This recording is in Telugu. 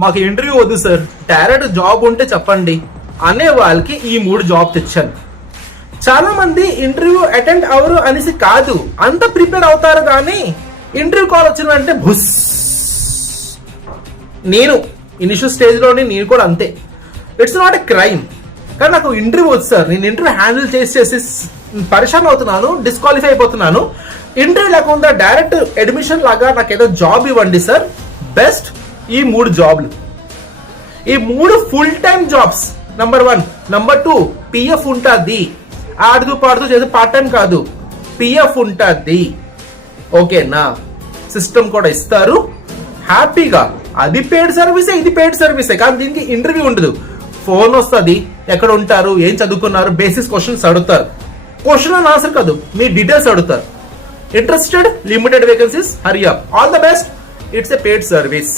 మాకు ఇంటర్వ్యూ వద్దు సార్, డైరెక్ట్ జాబ్ ఉంటే చెప్పండి అనే వాళ్ళకి ఈ 3 జాబ్ తెచ్చాను. చాలా మంది ఇంటర్వ్యూ అటెండ్ అవరు అనేసి కాదు, అంత ప్రిపేర్ అవుతారు కానీ ఇంటర్వ్యూ కాల్ వచ్చిన వెంటనే భుస్. నేను ఇనిషియల్ స్టేజ్ లోని నేను కూడా అంతే. ఇట్స్ నాట్ ఎ క్రైమ్, కానీ నాకు ఇంటర్వ్యూ వచ్చు సార్, నేను ఇంటర్వ్యూ హ్యాండిల్ చేసి పరిశాన్ అవుతున్నాను, డిస్క్వాలిఫై అయిపోతున్నాను. ఇంటర్వ్యూ లేకుండా డైరెక్ట్ అడ్మిషన్ లాగా నాకు ఏదో జాబ్ ఇవ్వండి సార్. బెస్ట్ ఈ 3 జాబ్లు, ఈ 3 full time jobs. Number 1. Number 2, PF ఉంటుంది, ఆడుతూ పాడుతూ చేసే పార్ట్ టైం కాదు, పిఎఫ్ ఉంటుంది. ఓకేనా? సిస్టమ్ కూడా ఇస్తారు హ్యాపీగా. అది పెయిడ్ సర్వీసే, ఇది పెయిడ్ సర్వీసే, కానీ దీనికి ఇంటర్వ్యూ ఉండదు. ఫోన్ వస్తుంది, ఎక్కడ ఉంటారు, ఏం చదువుకున్నారు, బేసిక్ క్వశ్చన్స్ అడుగుతారు. క్వశ్చన్ అండ్ ఆన్సర్ కాదు, మీ డీటెయిల్స్ అడుగుతారు. Interested? Limited vacancies, hurry up. All the best. It's a paid service.